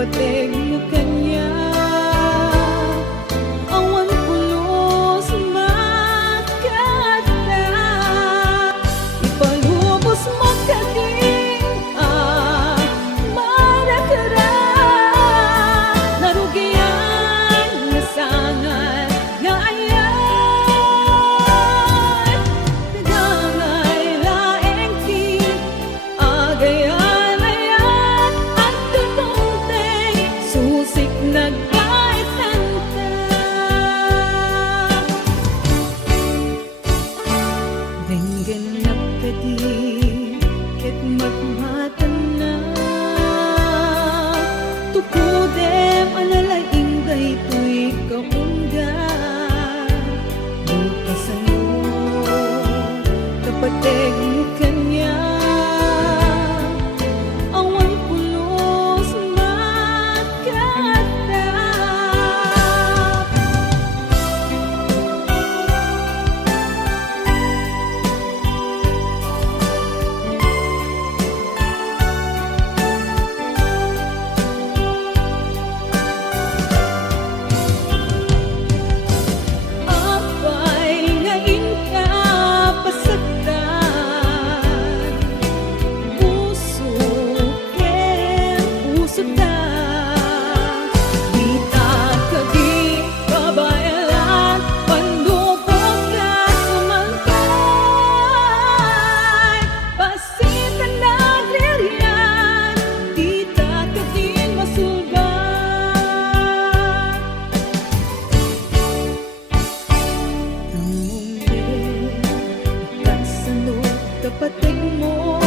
kapatid mo kanya. Awan pulos makata, ipalubos mo kading marakara. Narugian na sangal nga ayan, nagangay laeng ti agayan ayan at tutungtay susik nagkaitanta. Denggan na kadi ket magmatan na tukudem alalaing daytoy kaungga. Lupasan mo kapatid mo kanya. Awan pulos makata. Apay ngayon ka pasagdan, puso ken puso ta. Di ta kadi kabaelan, pandupog ka sumangkay. Pasitan nagririyan, di ta kadi masulban. Ang muli, kasano kapatid mo